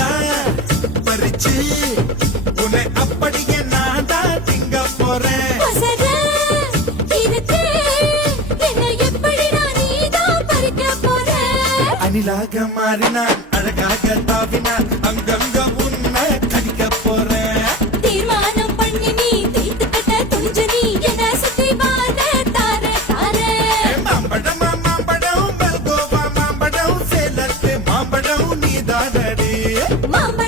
தான் பறிச்சு உன்னை அப்படியே நான் தான் திங்க போறேன். பசங்க இருக்கு என்ன எப்படி நான் நீதான் பறிக்க போறேன். அணிலாக மாறினான் அழகாக தாவினான் அங்கங்க உன்னை கடிக்க போறேன். தீர்மானம் பண்ணி நீ தீர்த்து கட்ட துணிஞ்சு நீ என்ன சுத்தி பாத தார தார. மாம்பழம் மாம்பழம் மல்கோவா மாம்பழம் சேலத்து மாம்பழம் நீதானடி. மாம்பழம்